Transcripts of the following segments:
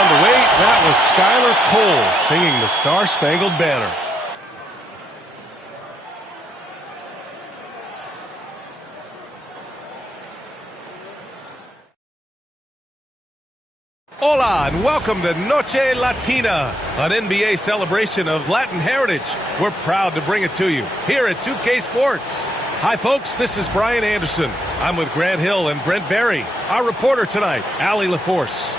underway. That was Skylar Cole singing the Star-Spangled Banner. Hola and welcome to Noche Latina, an NBA celebration of Latin heritage. We're proud to bring it to you here at 2K Sports. Hi folks, this is Brian Anderson. I'm with Grant Hill and Brent Barry. Our reporter tonight, Allie LaForce.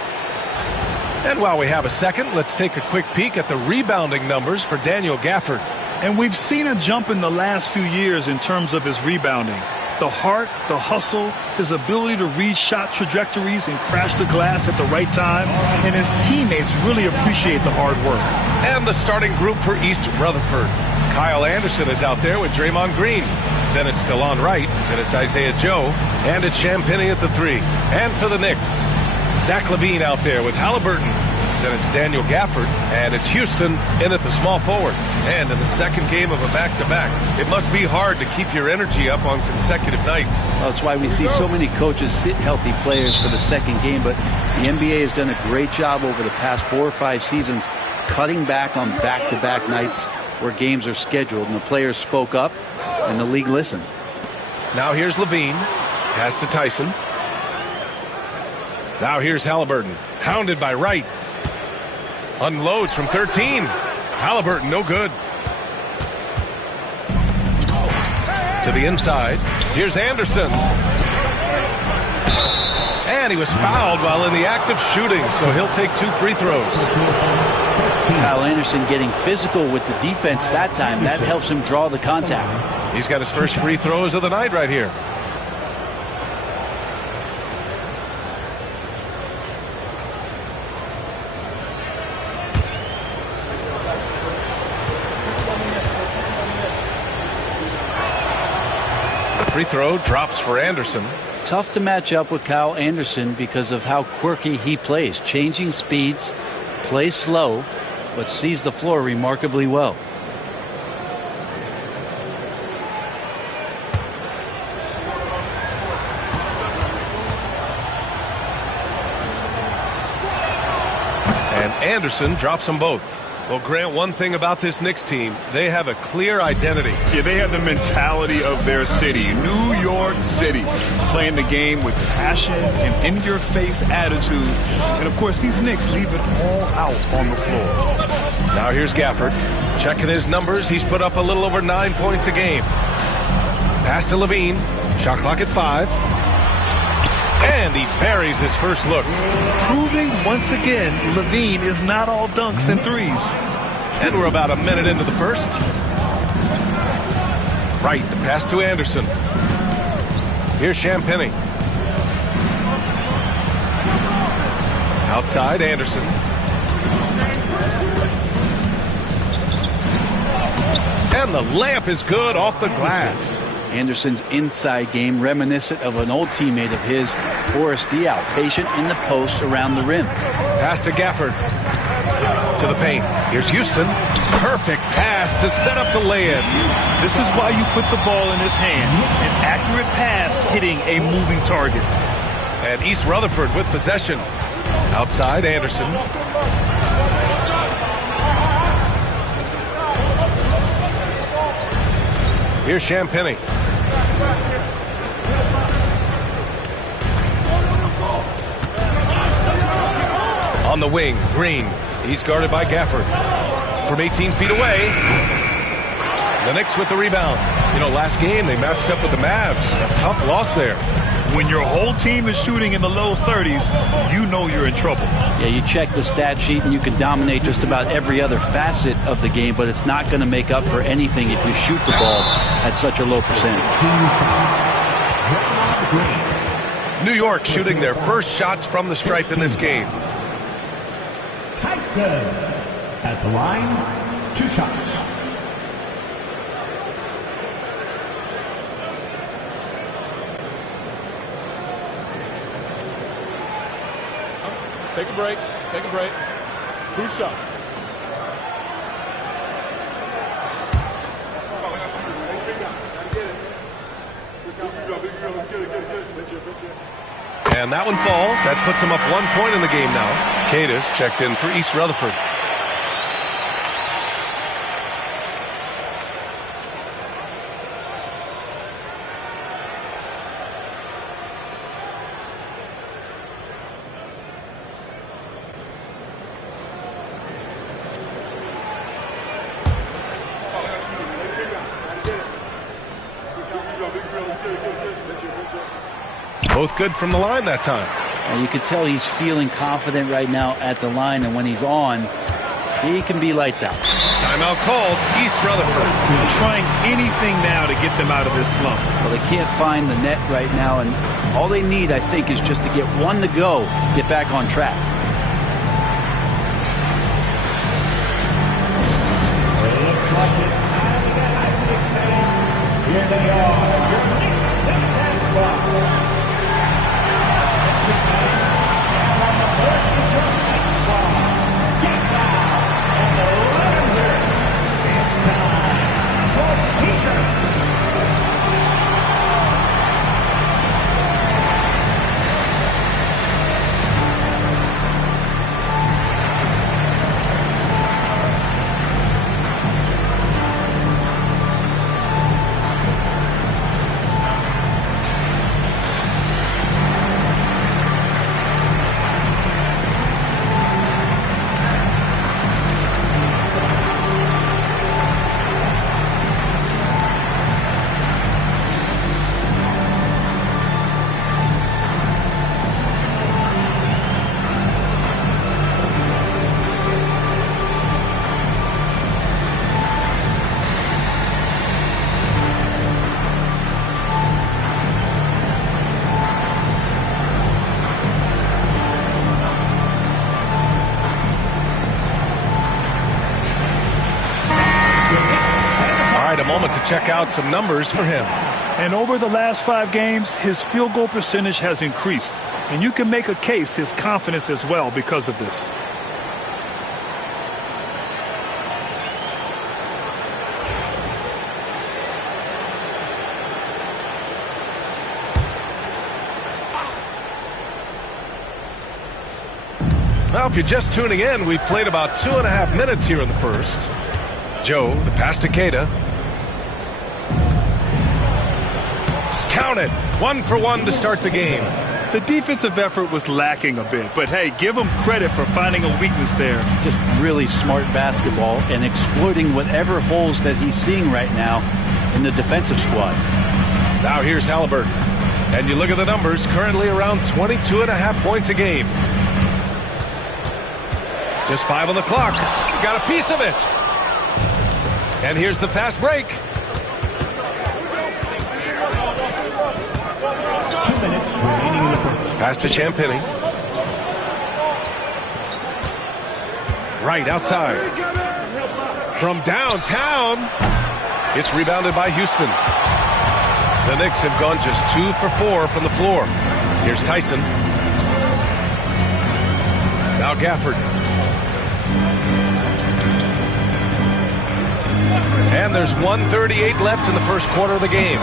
And while we have a second, let's take a quick peek at the rebounding numbers for Daniel Gafford. And we've seen a jump in the last few years in terms of his rebounding. The heart, the hustle, his ability to read shot trajectories and crash the glass at the right time, and his teammates really appreciate the hard work. And the starting group for East Rutherford. Kyle Anderson is out there with Draymond Green. Then it's DeLon Wright, then it's Isaiah Joe, and it's Champagnie at the 3. And for the Knicks, Zach LaVine out there with Halliburton. Then it's Daniel Gafford, and it's Houston in at the small forward. And in the second game of a back-to-back, it must be hard to keep your energy up on consecutive nights. Well, that's why we see so many coaches sit healthy players for the second game, but the NBA has done a great job over the past 4 or 5 seasons cutting back on back-to-back nights where games are scheduled, and the players spoke up, and the league listened. Now here's LaVine, pass to Tyson. Now here's Halliburton, hounded by Wright. Unloads from 13. Halliburton, no good. To the inside. Here's Anderson. And he was fouled while in the act of shooting, so he'll take 2 free throws. Kyle Anderson getting physical with the defense that time. That helps him draw the contact. He's got his first free throws of the night right here. Free throw drops for Anderson. Tough to match up with Kyle Anderson because of how quirky he plays. Changing speeds, plays slow, but sees the floor remarkably well. And Anderson drops them both. Well, Grant, one thing about this Knicks team, they have a clear identity. Yeah, they have the mentality of their city, New York City, playing the game with passion and in-your-face attitude. And, of course, these Knicks leave it all out on the floor. Now here's Gafford. Checking his numbers, he's put up a little over 9 points a game. Pass to LaVine. Shot clock at 5. And he buries his first look. Proving once again, LaVine is not all dunks and threes. And we're about a minute into the first. Right, the pass to Anderson. Here's Champagnie. Outside, Anderson. And the layup is good off the glass. Anderson's inside game reminiscent of an old teammate of his, Boris Diaw, patient in the post around the rim. Pass to Gafford. To the paint. Here's Houston. Perfect pass to set up the lay-in. This is why you put the ball in his hands. An accurate pass hitting a moving target. And East Rutherford with possession. Outside, Anderson. Here's Champagnie. On the wing, Green. He's guarded by Gafford. From 18 feet away. The Knicks with the rebound. You know, last game they matched up with the Mavs. A tough loss there. When your whole team is shooting in the low 30s, you know you're in trouble. Yeah, you check the stat sheet and you can dominate just about every other facet of the game, but it's not going to make up for anything if you shoot the ball at such a low percentage. New York shooting their first shots from the stripe in this game. Tyson at the line, 2 shots. Take a break. Take a break. 2 shots. And that one falls. That puts him up 1 point in the game now. Cada's checked in for East Rutherford. Both good from the line that time. And you can tell he's feeling confident right now at the line, and when he's on, he can be lights out. Timeout called. East Rutherford. Trying anything now to get them out of this slump. Well, they can't find the net right now, and all they need, I think, is just to get one to go, get back on track. Here they are. A moment to check out some numbers for him. And over the last 5 games, his field goal percentage has increased. And you can make a case his confidence as well because of this. Well, if you're just tuning in, we've played about 2.5 minutes here in the first. Joe, the pass to Cada. Count it. 1 for 1 to start the game. The defensive effort was lacking a bit, but hey, give him credit for finding a weakness there. Just really smart basketball and exploiting whatever holes that he's seeing right now in the defensive squad. Now here's Halliburton. And you look at the numbers, currently around 22.5 points a game. Just 5 on the clock. Got a piece of it. And here's the fast break. 2 minutes remaining in the first. Pass to Champagny. Right outside. From downtown. It's rebounded by Houston. The Knicks have gone just 2 for 4 from the floor. Here's Tyson. Now Gafford. And there's 1:38 left in the first quarter of the game.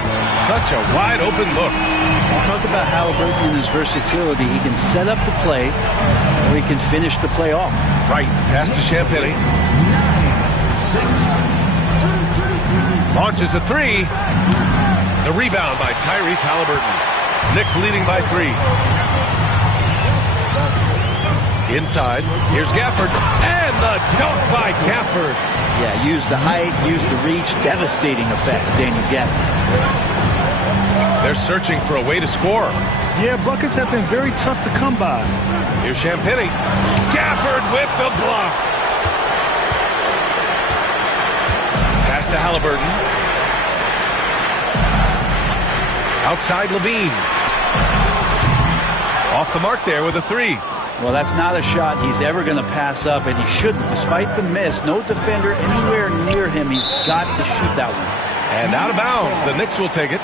Such a wide open look. We'll talk about Halliburton and his versatility. He can set up the play, or he can finish the play off. Right, the pass to Champagny. Launches a 3. The rebound by Tyrese Halliburton. Knicks leading by 3. Inside, here's Gafford. And the dunk by Gafford. Yeah, use the height, use the reach. Devastating effect, Daniel Gafford. They're searching for a way to score. Yeah, buckets have been very tough to come by. Here's Champagny. Gafford with the block. Pass to Halliburton. Outside Levine. Off the mark there with a 3. Well, that's not a shot he's ever going to pass up, and he shouldn't. Despite the miss, no defender anywhere near him. He's got to shoot that one. And out of bounds. The Knicks will take it.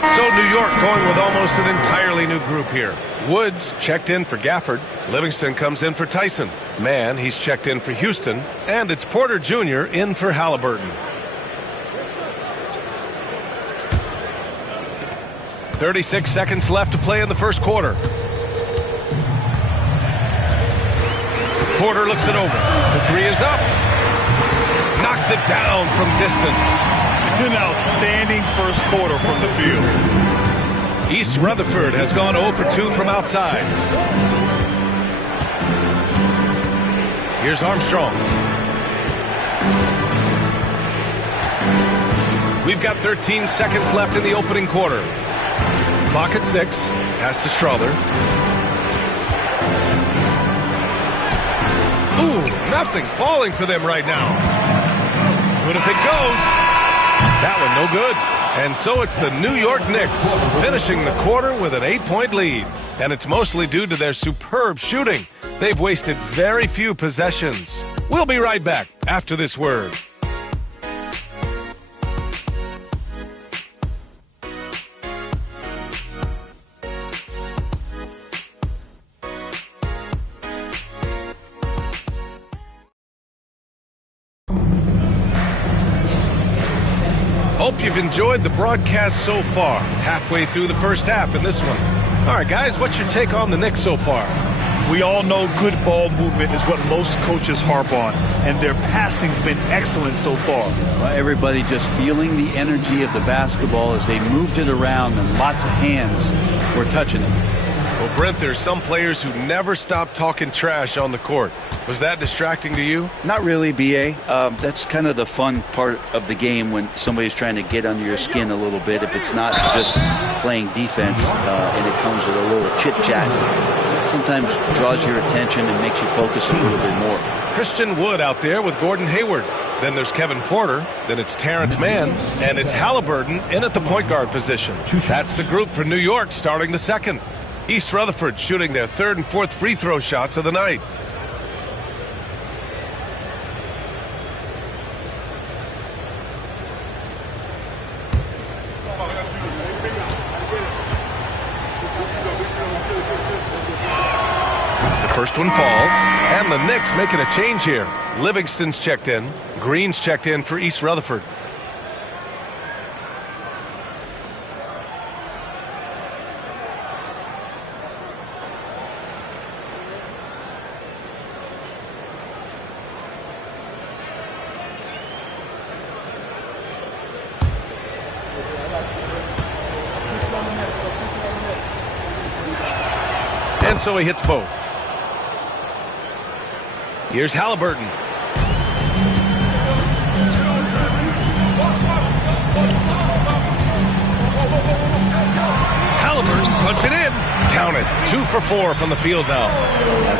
So New York going with almost an entirely new group here. Woods checked in for Gafford. Livingston comes in for Tyson. Mann, he's checked in for Houston. And it's Porter Jr. in for Halliburton. 36 seconds left to play in the first quarter. Porter looks it over. The three is up. Knocks it down from distance. An outstanding first quarter from the field. East Rutherford has gone 0 for 2 from outside. Here's Armstrong. We've got 13 seconds left in the opening quarter. Clock at 6. Pass to Strother. Ooh, nothing falling for them right now. But if it goes, that one no good. And so it's the New York Knicks finishing the quarter with an 8-point lead. And it's mostly due to their superb shooting. They've wasted very few possessions. We'll be right back after this word. Hope you've enjoyed the broadcast so far. Halfway through the first half in this one. All right, guys, what's your take on the Knicks so far? We all know good ball movement is what most coaches harp on, and their passing's been excellent so far. Well, everybody just feeling the energy of the basketball as they moved it around, and lots of hands were touching it. Well, Brent, there's some players who never stop talking trash on the court. Was that distracting to you? Not really, B.A. That's kind of the fun part of the game when somebody's trying to get under your skin a little bit. If it's not just playing defense and it comes with a little chit-chat, it sometimes draws your attention and makes you focus a little bit more. Christian Wood out there with Gordon Hayward. Then there's Kevin Porter. Then it's Terrence Mann. And it's Halliburton in at the point guard position. That's the group for New York starting the second. East Rutherford shooting their third and fourth free throw shots of the night. First one falls, and the Knicks making a change here. Livingston's checked in. Green's checked in for East Rutherford. And so he hits both. Here's Halliburton. Halliburton punching in. Counted. 2 for 4 from the field now.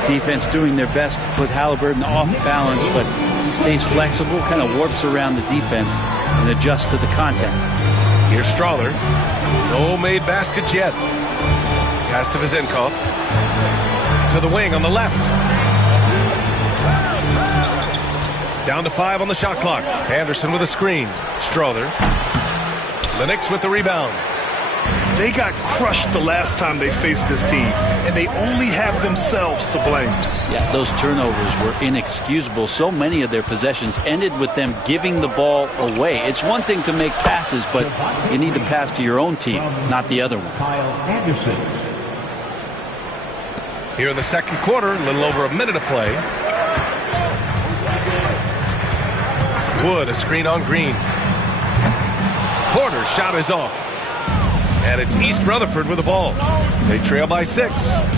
Defense doing their best to put Halliburton off balance, but he stays flexible, kind of warps around the defense and adjusts to the contact. Here's Strother. No made baskets yet. Pass to Vizenkov. To the wing on the left. Down to 5 on the shot clock. Anderson with a screen. Strother. The Knicks with the rebound. They got crushed the last time they faced this team, and they only have themselves to blame. Yeah, those turnovers were inexcusable. So many of their possessions ended with them giving the ball away. It's one thing to make passes, but you need to pass to your own team, not the other one. Anderson. Here in the second quarter, a little over a minute to play. Wood, a screen on Green. Porter's shot is off. And it's East Rutherford with the ball. They trail by 6.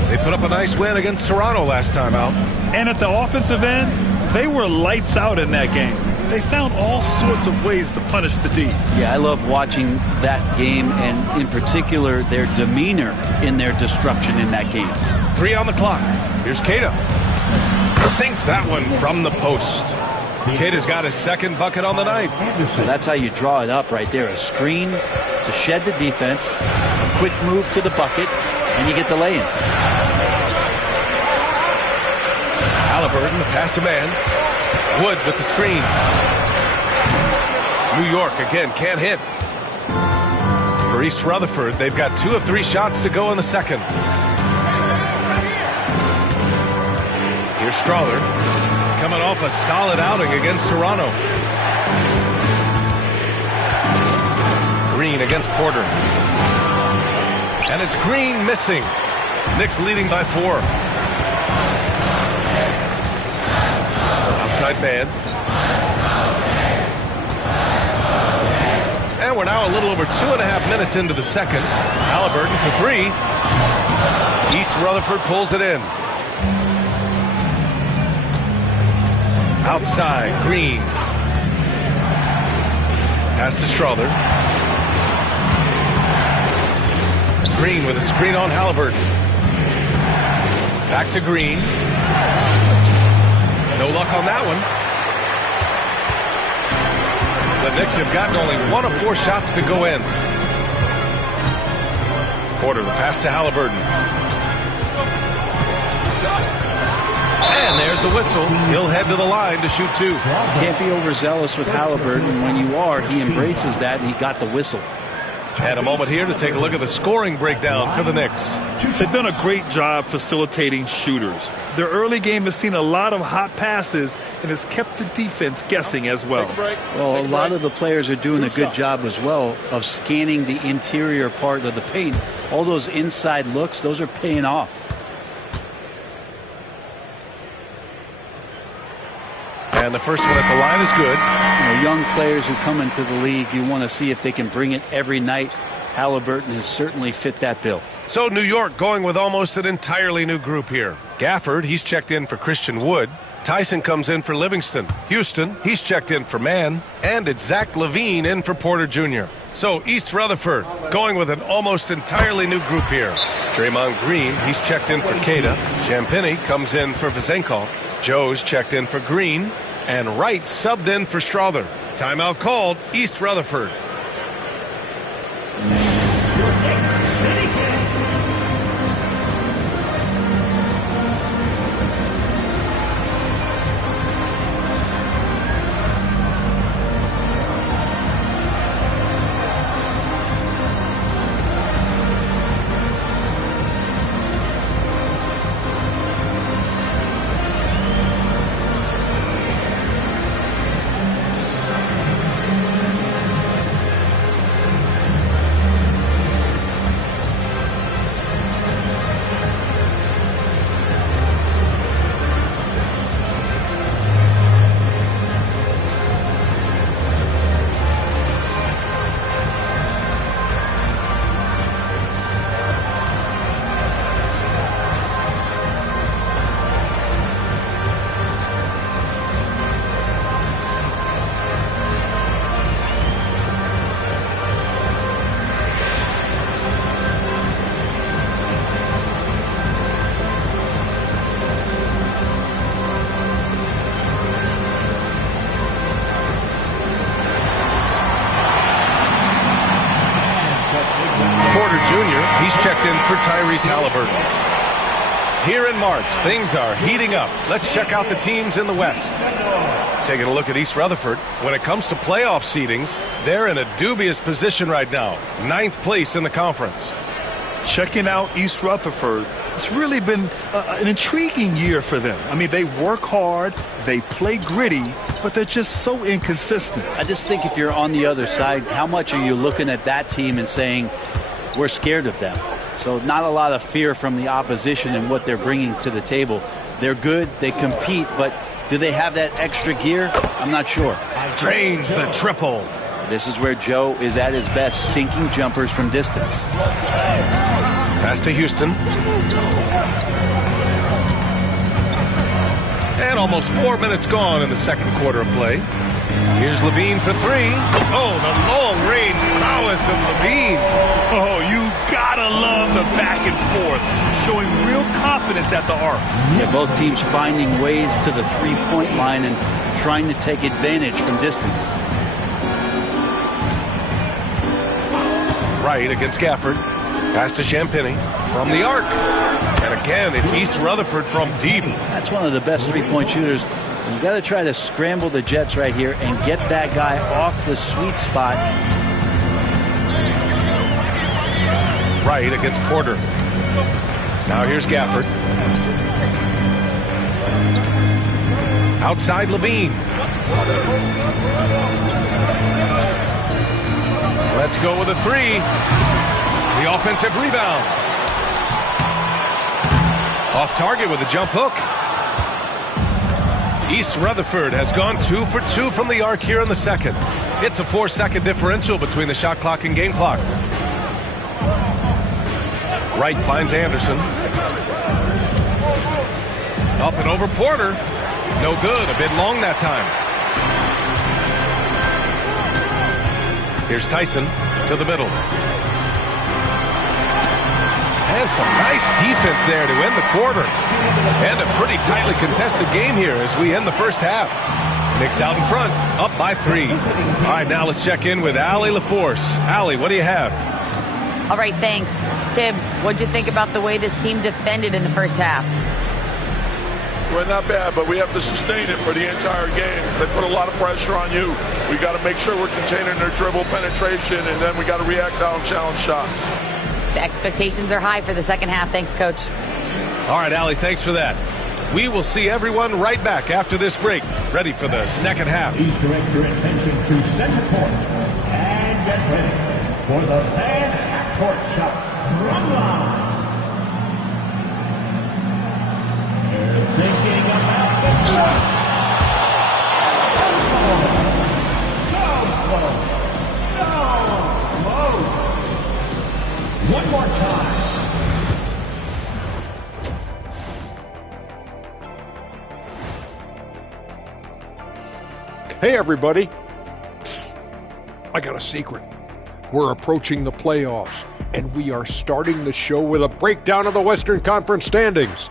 They put up a nice win against Toronto last time out. And at the offensive end, they were lights out in that game. They found all sorts of ways to punish the D. Yeah, I love watching that game, and in particular, their demeanor in their destruction in that game. 3 on the clock. Here's Cato. Sinks that one from the post. Cato's got his second bucket on the night. So that's how you draw it up right there. A screen to shed the defense, a quick move to the bucket, and you get the lay-in. Halliburton, the pass to man. Wood with the screen. New York again can't hit. For East Rutherford, they've got 2 of 3 shots to go in the second. Here's Strother, coming off a solid outing against Toronto. Green against Porter. And it's Green missing. Knicks leading by 4. Outside man. And we're now a little over 2.5 minutes into the second. Halliburton for 3. East Rutherford pulls it in. Outside, Green. Pass to Strother. Green with a screen on Halliburton. Back to Green. No luck on that one. The Knicks have gotten only 1 of 4 shots to go in. Porter, the pass to Halliburton. And there's a whistle. He'll head to the line to shoot 2. Can't be overzealous with Halliburton. When you are, he embraces that, and he got the whistle. And a moment here to take a look at the scoring breakdown for the Knicks. They've done a great job facilitating shooters. Their early game has seen a lot of hot passes and has kept the defense guessing as well. Well, a lot of the players are doing a good job as well of scanning the interior part of the paint. All those inside looks, those are paying off. And the first one at the line is good. You know, young players who come into the league, you want to see if they can bring it every night. Halliburton has certainly fit that bill. So New York going with almost an entirely new group here. Gafford, he's checked in for Christian Wood. Tyson comes in for Livingston. Houston, he's checked in for Mann. And it's Zach LaVine in for Porter Jr. So East Rutherford going with an almost entirely new group here. Draymond Green, he's checked in for Queta. Champagnie comes in for Vezenkov. Joe's checked in for Green. And Wright subbed in for Strother. Timeout called, East Rutherford. For Tyrese Halliburton. Here in March, things are heating up. Let's check out the teams in the West. Taking a look at East Rutherford. When it comes to playoff seedings, they're in a dubious position right now. 9th place in the conference. Checking out East Rutherford, it's really been an intriguing year for them. I mean, they work hard, they play gritty, but they're just so inconsistent. I just think if you're on the other side, how much are you looking at that team and saying, we're scared of them? So not a lot of fear from the opposition and what they're bringing to the table. They're good, they compete, but do they have that extra gear? I'm not sure. Drains the triple. This is where Joe is at his best, sinking jumpers from distance. Pass to Houston. And almost 4 minutes gone in the second quarter of play. Here's LaVine for 3. Oh, the long-range prowess of LaVine. Oh, you gotta love the back and forth, showing real confidence at the arc. Yeah, both teams finding ways to the three-point line and trying to take advantage from distance. Right against Gafford. Pass to Champagnie from the arc. And again, it's East Rutherford from deep. That's one of the best three-point shooters. You got to try to scramble the Jets right here and get that guy off the sweet spot. Right against Porter. Now here's Gafford. Outside LaVine. Let's go with a 3. The offensive rebound. Off target with a jump hook. East Rutherford has gone 2 for 2 from the arc here in the second. It's a 4-second differential between the shot clock and game clock. Wright finds Anderson. Up and over Porter. No good. A bit long that time. Here's Tyson to the middle. And some nice defense there to end the quarter. And a pretty tightly contested game here as we end the first half. Knicks out in front, up by 3. All right, now let's check in with Allie LaForce. Allie, what do you have? All right, thanks. Tibbs, what'd you think about the way this team defended in the first half? Well, not bad, but we have to sustain it for the entire game. They put a lot of pressure on you. We got to make sure we're containing their dribble penetration, and then we got to react on challenge shots. The expectations are high for the second half. Thanks, Coach. All right, Allie, thanks for that. We will see everyone right back after this break, ready for the second half. Please direct your attention to center court and get ready for the fan half-court shot drumline. They're thinking about the shot. So close. One more time. Hey, everybody. Psst. I got a secret. We're approaching the playoffs, and we are starting the show with a breakdown of the Western Conference standings.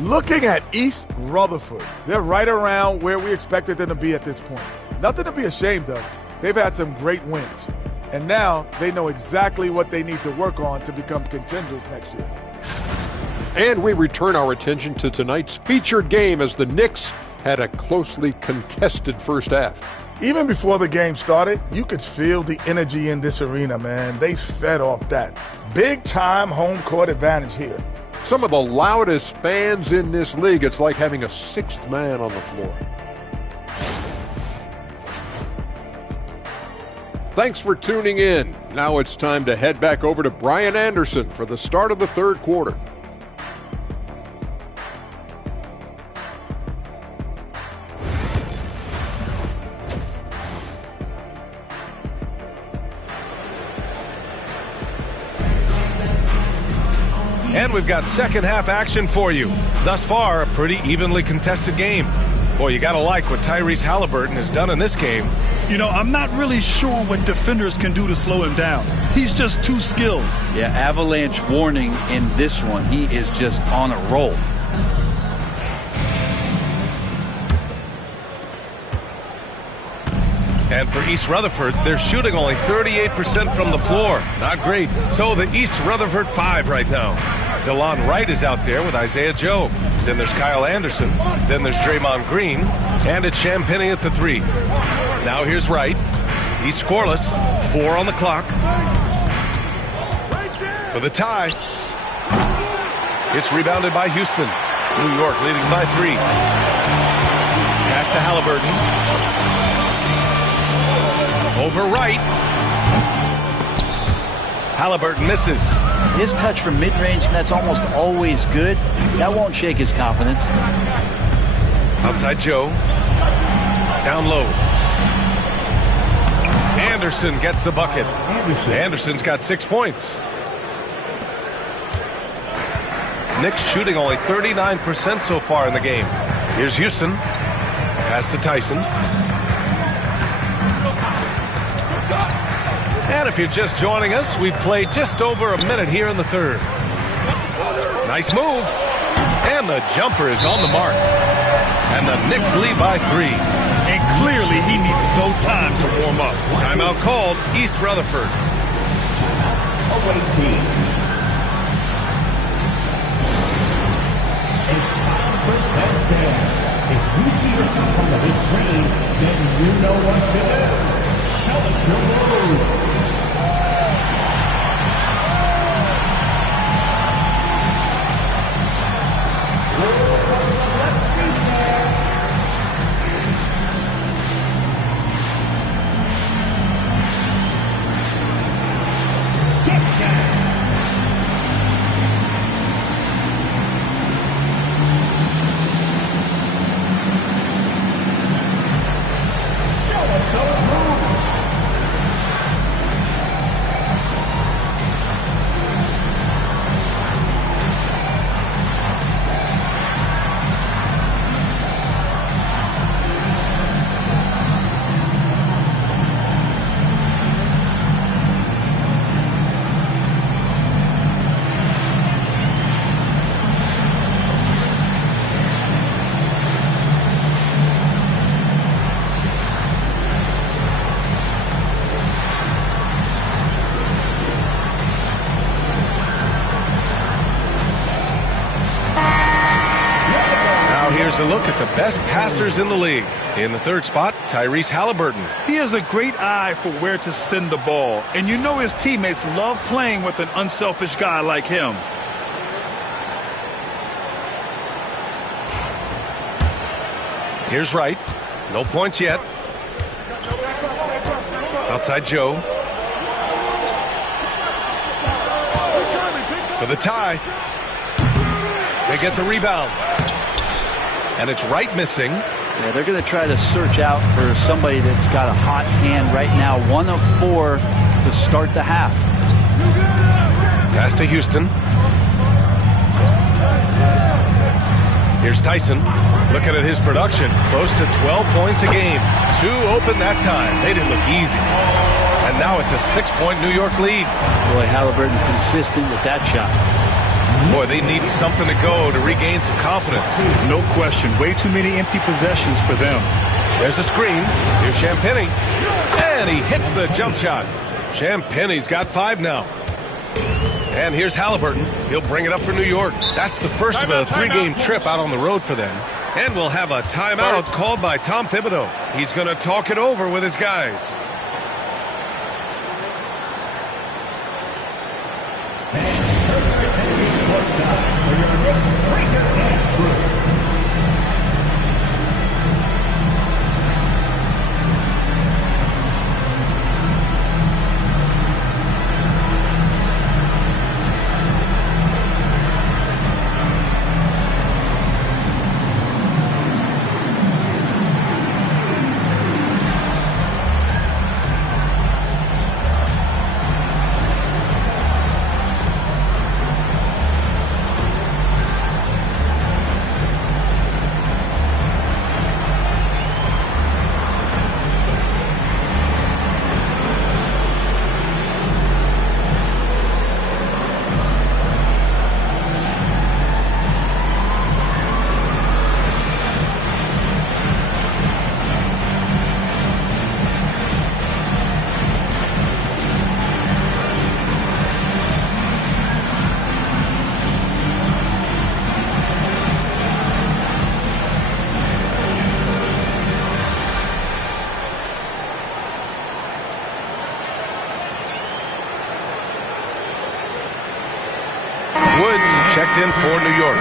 Looking at East Rutherford, they're right around where we expected them to be at this point. Nothing to be ashamed of. They've had some great wins. And now they know exactly what they need to work on to become contenders next year. And we return our attention to tonight's featured game as the Knicks had a closely contested first half. Even before the game started, you could feel the energy in this arena, man. They fed off that. Big-time home court advantage here. Some of the loudest fans in this league. It's like having a sixth man on the floor. Thanks for tuning in. Now it's time to head back over to Brian Anderson for the start of the third quarter. And we've got second half action for you. Thus far, a pretty evenly contested game. Boy, you gotta like what Tyrese Halliburton has done in this game. You know, I'm not really sure what defenders can do to slow him down. He's just too skilled. Yeah, avalanche warning in this one. He is just on a roll. And for East Rutherford, they're shooting only 38% from the floor. Not great. So the East Rutherford 5 right now. DeLon Wright is out there with Isaiah Joe. Then there's Kyle Anderson. Then there's Draymond Green. And it's Champagnie at the 3. Now here's Wright. He's scoreless. 4 on the clock. For the tie. It's rebounded by Houston. New York leading by 3. Pass to Halliburton. Over Wright. Halliburton misses. His touch from mid-range, and that's almost always good. That won't shake his confidence. Outside Joe. Down low. Anderson gets the bucket. Anderson's got 6 points. Knicks shooting only 39% so far in the game. Here's Houston. Pass to Tyson. And if you're just joining us, we've played just over a minute here in the third. Nice move. And the jumper is on the mark. And the Knicks lead by 3. And clearly he needs no time to warm up. Timeout called, East Rutherford. Away team. It's time for touchdown. If you see yourself on the big screen, then you know what to do. Show us your move. Here's a look at the best passers in the league. In the third spot, Tyrese Halliburton. He has a great eye for where to send the ball, and you know his teammates love playing with an unselfish guy like him. Here's Wright. No points yet. Outside Joe. For the tie. They get the rebound. And it's Wright missing. Yeah, they're going to try to search out for somebody that's got a hot hand right now. 1 of 4 to start the half. Pass to Houston. Here's Tyson. Looking at his production. Close to 12 points a game. 2 open that time. Made it look easy. And now it's a 6-point New York lead. Boy, Halliburton consistent with that shot. Boy, they need something to go to regain some confidence. No question. Way too many empty possessions for them. There's a screen. Here's Champagnie. And he hits the jump shot. Champagnie's got 5 now. And here's Halliburton. He'll bring it up for New York. That's the first of a 3-game trip out on the road for them. And we'll have a timeout called by Tom Thibodeau. He's going to talk it over with his guys. Checked in for New York.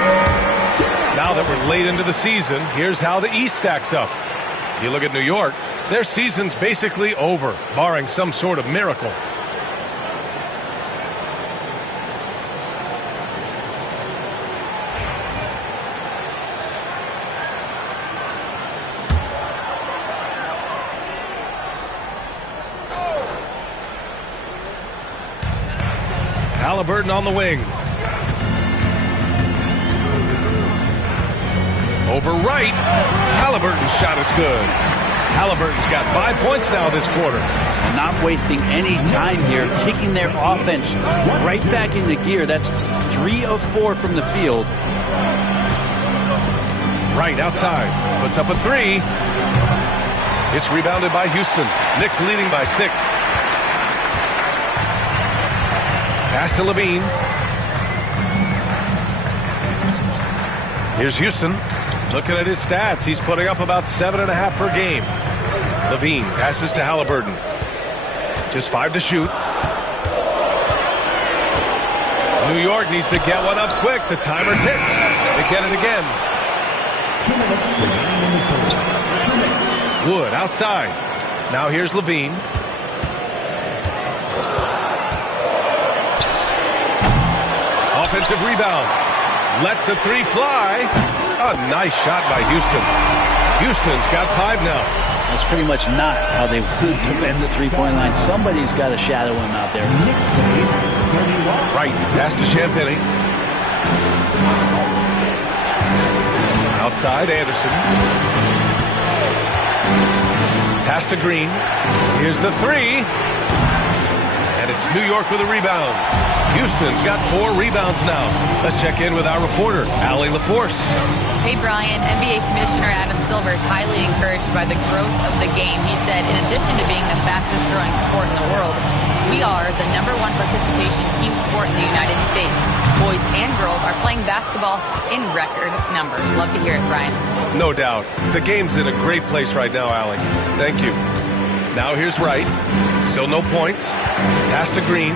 Now that we're late into the season, here's how the East stacks up. You look at New York, their season's basically over, barring some sort of miracle. Halliburton on the wing. Over Wright. Halliburton's shot is good. Halliburton's got 5 points now this quarter. Not wasting any time here. Kicking their offense right back into gear. That's 3 of 4 from the field. Wright outside. Puts up a 3. It's rebounded by Houston. Knicks leading by 6. Pass to Levine. Here's Houston. Looking at his stats, he's putting up about 7.5 per game. Levine passes to Halliburton. Just 5 to shoot. New York needs to get one up quick. The timer ticks. They get it again. Wood outside. Now here's Levine. Offensive rebound. Lets a 3 fly. A nice shot by Houston. Houston's got 5 now. That's pretty much not how they want to defend the three-point line. Somebody's got to shadow him out there. Right, pass to Champagnie. Outside, Anderson. Pass to Green. Here's the 3. And it's New York with a rebound. Houston's got 4 rebounds now. Let's check in with our reporter, Allie LaForce. Hey, Brian. NBA Commissioner Adam Silver is highly encouraged by the growth of the game. He said, in addition to being the fastest growing sport in the world, we are the #1 participation team sport in the United States. Boys and girls are playing basketball in record numbers. Love to hear it, Brian. No doubt. The game's in a great place right now, Allie. Thank you. Now here's Wright. Still no points. Pass to Green.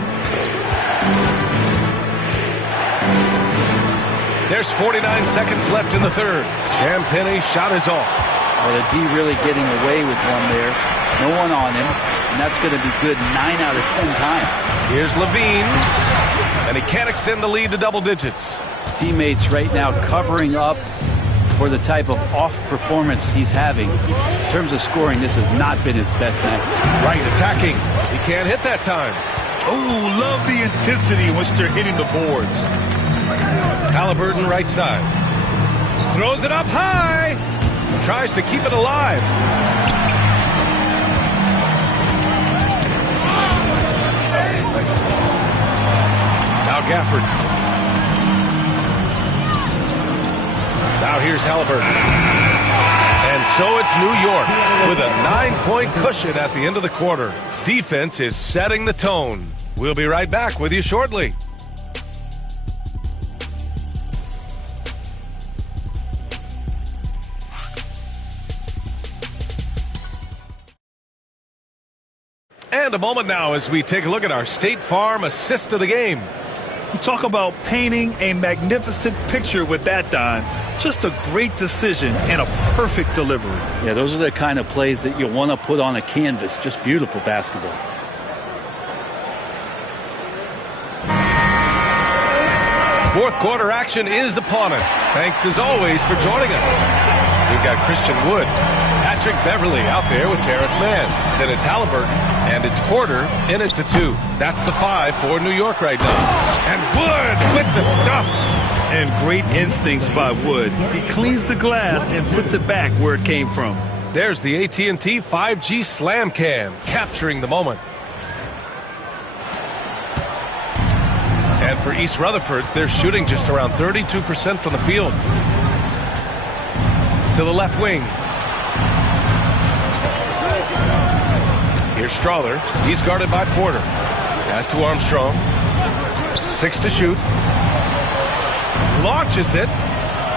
There's 49 seconds left in the third. Champagne's shot is off. Well, the D really getting away with one there. No one on him. And that's going to be good 9 out of 10 times. Here's Levine. And he can't extend the lead to double digits. Teammates right now covering up for the type of off performance he's having. In terms of scoring, this has not been his best night. Wright attacking. He can't hit that time. Oh, love the intensity in which they're hitting the boards. Halliburton right side. Throws it up high. Tries to keep it alive. Now Gafford. Now here's Halliburton. And so it's New York with a 9-point cushion at the end of the quarter. Defense is setting the tone. We'll be right back with you shortly. And a moment now as we take a look at our State Farm assist of the game. You talk about painting a magnificent picture with that dime. Just a great decision and a perfect delivery. Yeah, those are the kind of plays that you want to put on a canvas. Just beautiful basketball. Fourth quarter action is upon us. Thanks as always for joining us. We've got Christian Wood, Patrick Beverly out there with Terrence Mann. Then it's Halliburton, and it's Porter in at the 2. That's the 5 for New York right now. And Wood with the stuff. And great instincts by Wood. He cleans the glass and puts it back where it came from. There's the AT&T 5G Slam Cam, capturing the moment. And for East Rutherford, they're shooting just around 32% from the field. To the left wing. Here's Strother. He's guarded by Porter. Pass to Armstrong. 6 to shoot. Launches it.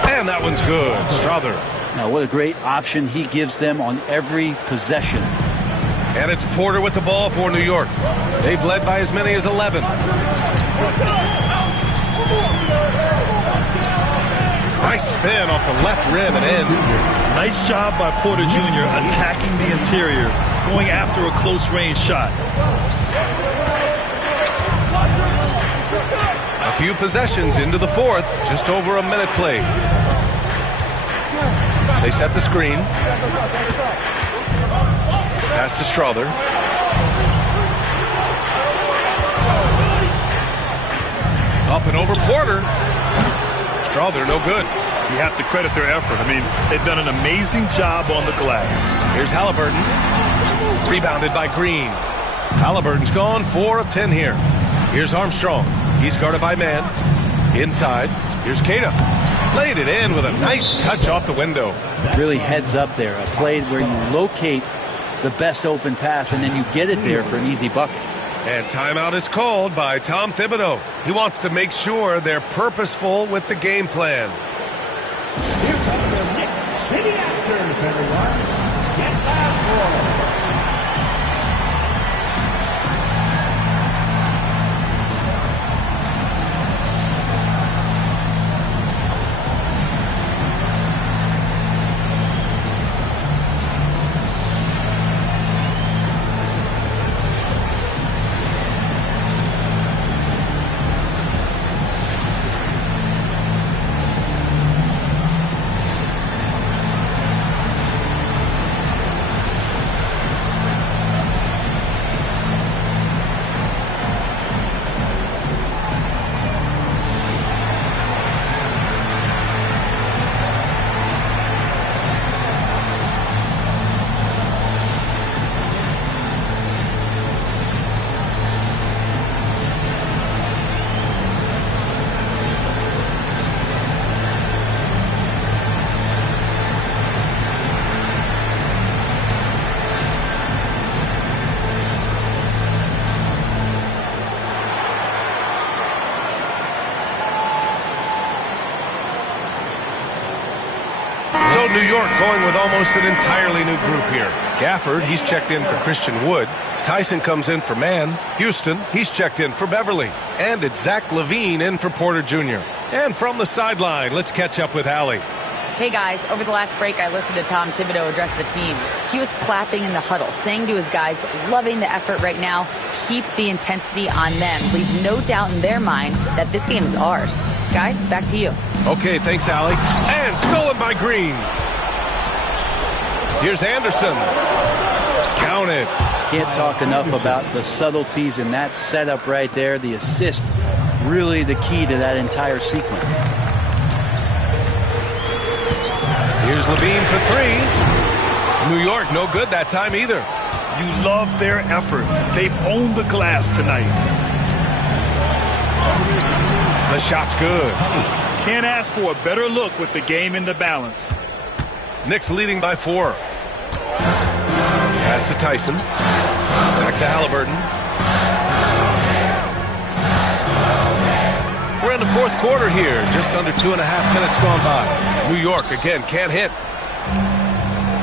And that one's good. Strother. Now, what a great option he gives them on every possession. And it's Porter with the ball for New York. They've led by as many as 11. Nice spin off the left rim and in. Nice job by Porter Jr. attacking the interior, going after a close-range shot. A few possessions into the fourth, just over a minute played. They set the screen. Pass to Strother. Up and over Porter. Strother, no good. You have to credit their effort. I mean, they've done an amazing job on the glass. Here's Halliburton. Rebounded by Green. Halliburton's gone 4 of 10 here. Here's Armstrong. He's guarded by Mann. Inside. Here's Keita. Laid it in with a nice touch off the window. Really heads up there. A play where you locate the best open pass and then you get it there for an easy bucket. And timeout is called by Tom Thibodeau. He wants to make sure they're purposeful with the game plan. Here comes the Knicks City Answers, everyone. Get back for New York going with almost an entirely new group here. Gafford, he's checked in for Christian Wood. Tyson comes in for Mann. Houston, he's checked in for Beverly. And it's Zach Levine in for Porter Jr. And from the sideline, let's catch up with Allie. Hey guys, over the last break, I listened to Tom Thibodeau address the team. He was clapping in the huddle, saying to his guys, loving the effort right now, keep the intensity on them. Leave no doubt in their mind that this game is ours. Guys, back to you. Okay, thanks, Allie. And stolen by Green. Here's Anderson. Counted. Can't talk enough about the subtleties in that setup right there. The assist, really the key to that entire sequence. Here's Levine for three. New York, no good that time either. You love their effort. They've owned the glass tonight. The shot's good. Can't ask for a better look with the game in the balance. Knicks leading by 4. Pass to Tyson. Back to Halliburton. We're in the fourth quarter here. Just under 2.5 minutes gone by. New York, again, can't hit.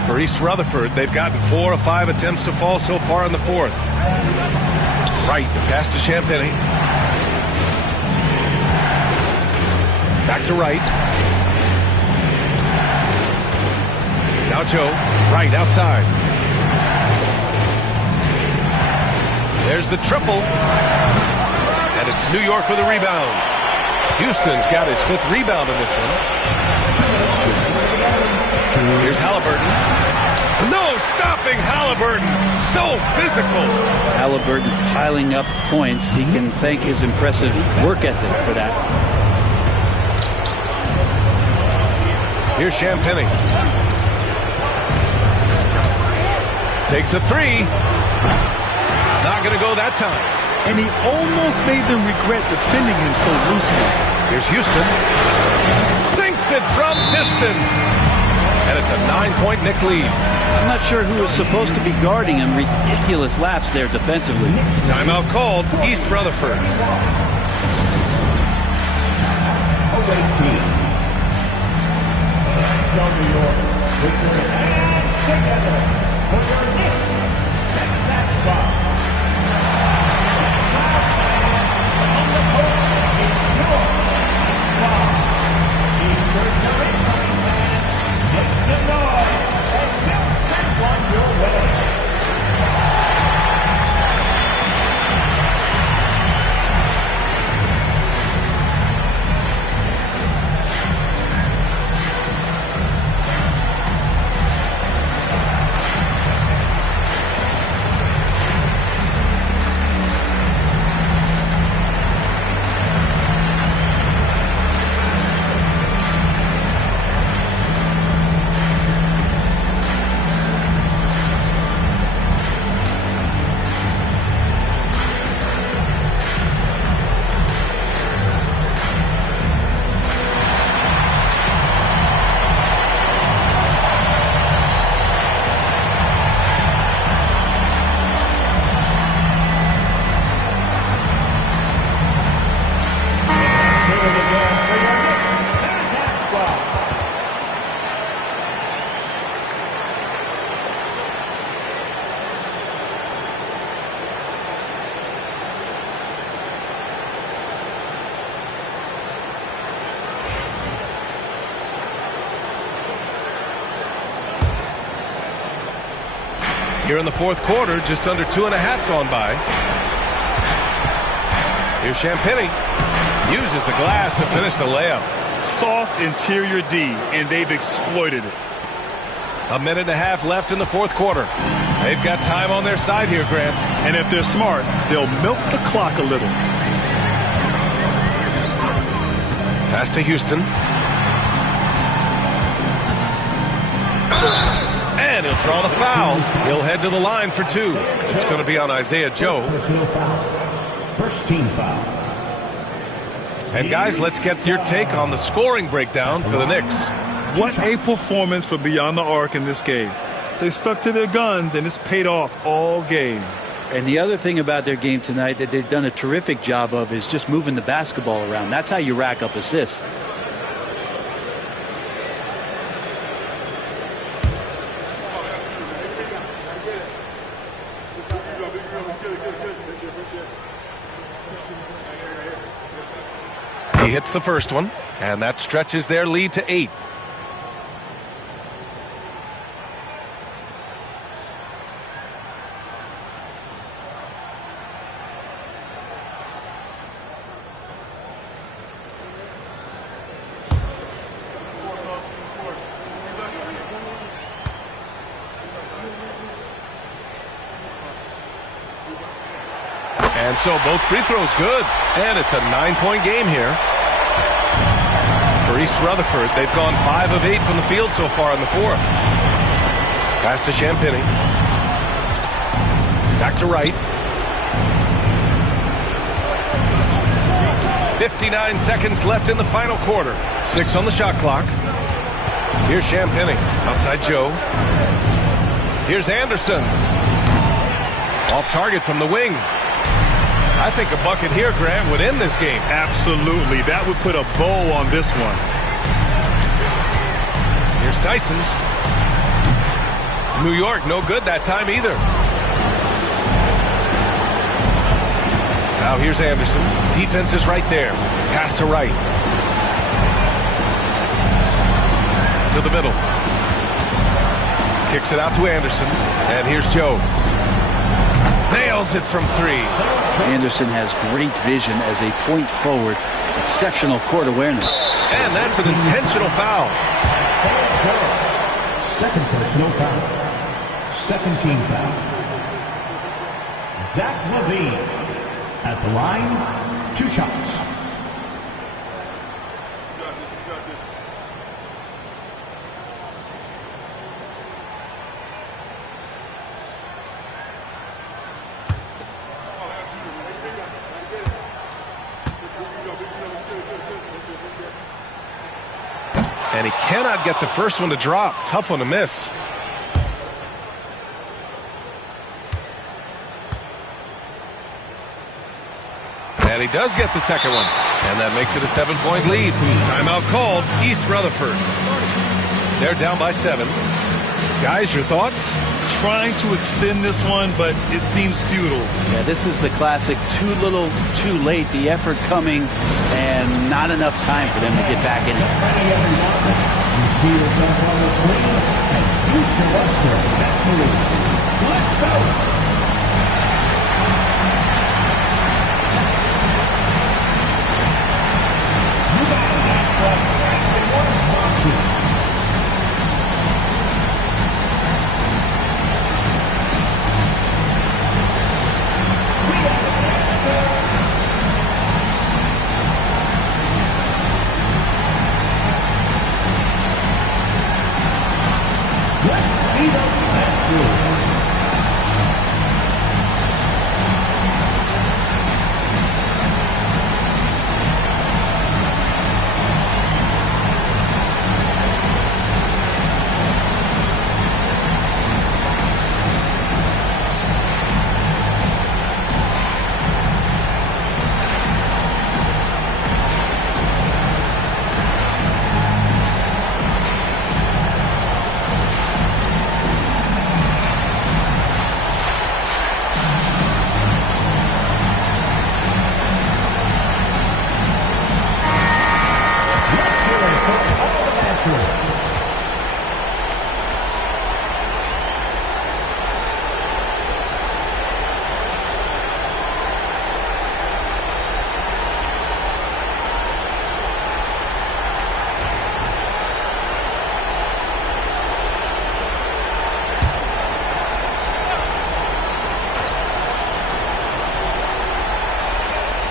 For East Rutherford, they've gotten 4 of 5 attempts to fall so far in the fourth. Right, the pass to Champagny. Back to Wright. Now Joe. Wright outside. There's the triple. And it's New York with a rebound. Houston's got his 5th rebound in this one. Here's Halliburton. No stopping Halliburton. So physical. Halliburton piling up points. He can thank his impressive work ethic for that. Here's Champagny. Takes a 3. Not going to go that time. And he almost made them regret defending him so loosely. Here's Houston. Sinks it from distance. And it's a 9-point Knick lead. I'm not sure who was supposed to be guarding him. Ridiculous laps there defensively. Timeout called. East Rutherford. Away team. Let's go, New York. Put your hands together for your Knicks. Set that spot. On the court, it's your spot. Eastern Territory fans, make some noise, and we'll send one your way. Here in the fourth quarter, just under 2.5 gone by. Here's Champagny. Uses the glass to finish the layup. Soft interior D, and they've exploited it. 1.5 minutes left in the fourth quarter. They've got time on their side here, Grant. And if they're smart, they'll milk the clock a little. Pass to Houston. And he'll draw the foul. He'll head to the line for 2. It's going to be on Isaiah Joe. First team foul. And guys, let's get your take on the scoring breakdown for the Knicks. What a performance for Beyond the Arc in this game. They stuck to their guns, and it's paid off all game. And the other thing about their game tonight that they've done a terrific job of is just moving the basketball around. That's how you rack up assists. He hits the first one, and that stretches their lead to 8. And so both free throws good, and it's a 9-point game here. For East Rutherford, they've gone 5 of 8 from the field so far in the fourth. Pass to Champini. Back to Wright. 59 seconds left in the final quarter. 6 on the shot clock. Here's Champini. Outside Joe. Here's Anderson. Off target from the wing. I think a bucket here, Grant, would end this game. Absolutely. That would put a bow on this one. Here's Dyson. New York, no good that time either. Now here's Anderson. Defense is right there. Pass to Wright. To the middle. Kicks it out to Anderson. And here's Joe. Nails it from 3. Anderson has great vision as a point forward. Exceptional court awareness. And that's an intentional foul. Second personal foul. Second team foul. Zach Levine at the line, 2 shots. And he cannot get the first one to drop. Tough one to miss. And he does get the second one. And that makes it a 7-point lead. Timeout called. East Rutherford. They're down by 7. Guys, your thoughts? Trying to extend this one, but it seems futile. Yeah, this is the classic too little, too late. The effort coming and not enough time for them to get back in it. You see yourself on the screen, and you show us your best move. Let's go! You got that from Braxton Morris.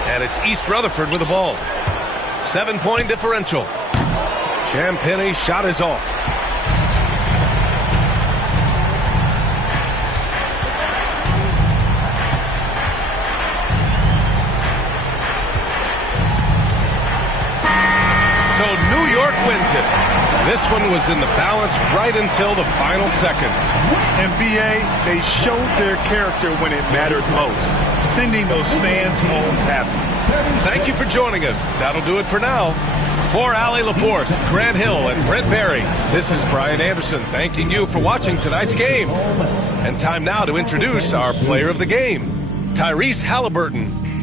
And it's East Rutherford with the ball. 7-point differential. Champagne's shot is off. So New York wins it. This one was in the balance right until the final seconds. NBA, they showed their character when it mattered most, sending those fans home happy. Thank you for joining us. That'll do it for now. For Allie LaForce, Grant Hill, and Brent Barry, this is Brian Anderson thanking you for watching tonight's game. And time now to introduce our player of the game. Tyrese Halliburton.